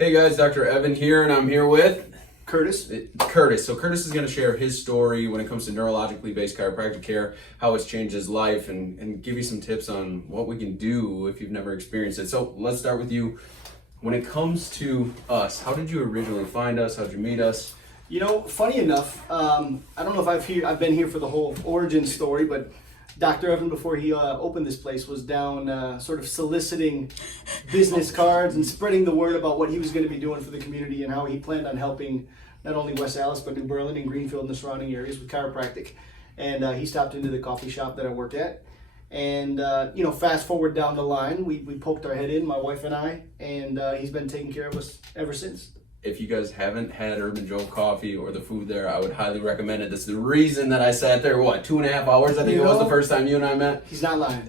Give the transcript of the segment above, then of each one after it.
Hey guys, Dr. Evan here, and I'm here with Curtis. Curtis. So Curtis is going to share his story when it comes to neurologically based chiropractic care, how it's changed his life, and give you some tips on what we can do if you've never experienced it. So let's start with you. When it comes to us, how did you originally find us? How did you meet us? You know, funny enough, I don't know if I've been here for the whole origin story, but Dr. Evan, before he opened this place, was down sort of soliciting business cards and spreading the word about what he was going to be doing for the community and how he planned on helping not only West Allis, but New Berlin and Greenfield and the surrounding areas with chiropractic. And he stopped into the coffee shop that I work at. And, fast forward down the line, we poked our head in, my wife and I, and he's been taking care of us ever since. If you guys haven't had Urban Joe coffee or the food there, I would highly recommend it. That's the reason that I sat there, 2.5 hours? I think it was the first time you and I met. He's not lying.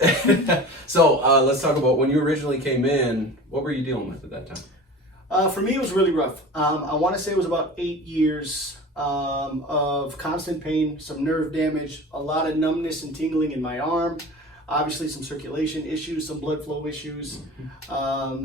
So let's talk about when you originally came in, what were you dealing with at that time? For me, it was really rough. I want to say it was about 8 years of constant pain, some nerve damage, a lot of numbness and tingling in my arm, obviously some circulation issues, some blood flow issues,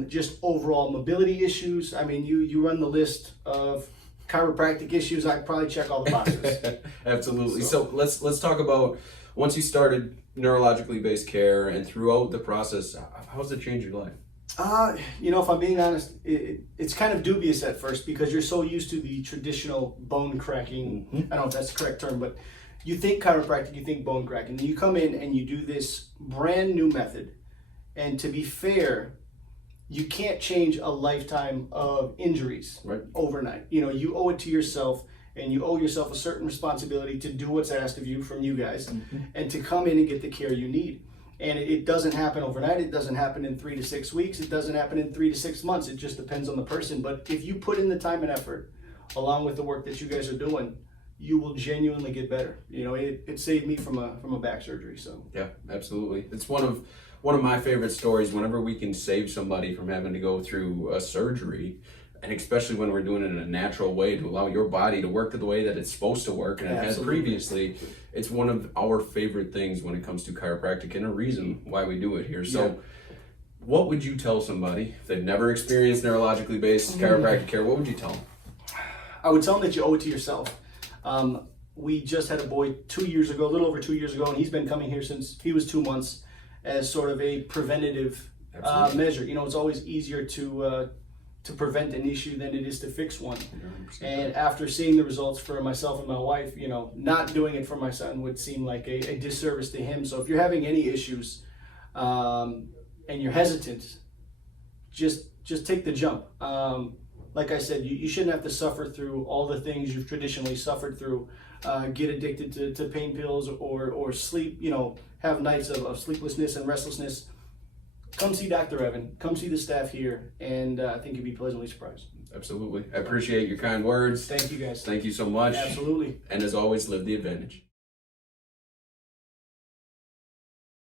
just overall mobility issues. I mean, you run the list of chiropractic issues, I'd probably check all the boxes. Absolutely. So let's talk about once you started neurologically based care and throughout the process, how's it changed your life? If I'm being honest, it's kind of dubious at first because you're so used to the traditional bone cracking. I don't know if that's the correct term, but you think chiropractic, you think bone cracking. Then you come in and you do this brand new method. And to be fair, you can't change a lifetime of injuries overnight. You owe it to yourself, and you owe yourself a certain responsibility to do what's asked of you from you guys and to come in and get the care you need. And it doesn't happen overnight. It doesn't happen in 3 to 6 weeks. It doesn't happen in 3 to 6 months. It just depends on the person. But if you put in the time and effort, along with the work that you guys are doing, you will genuinely get better. It saved me from a back surgery. So yeah, absolutely. It's one of my favorite stories. Whenever we can save somebody from having to go through a surgery, and especially when we're doing it in a natural way to allow your body to work the way that it's supposed to work and it has previously, it's one of our favorite things when it comes to chiropractic and a reason why we do it here. So what would you tell somebody if they've never experienced neurologically based chiropractic care? What would you tell them? I would tell them that you owe it to yourself. We just had a boy 2 years ago, a little over 2 years ago, and he's been coming here since he was 2 months as sort of a preventative measure. It's always easier to prevent an issue than it is to fix one. 100%. And after seeing the results for myself and my wife, not doing it for my son would seem like a disservice to him. So if you're having any issues and you're hesitant, just take the jump. Like I said, you shouldn't have to suffer through all the things you've traditionally suffered through. Get addicted to pain pills or sleep, have nights of sleeplessness and restlessness. Come see Dr. Evan. Come see the staff here, and I think you'll be pleasantly surprised. Absolutely. I appreciate your kind words. Thank you, guys. Thank you so much. Absolutely. And as always, live the advantage.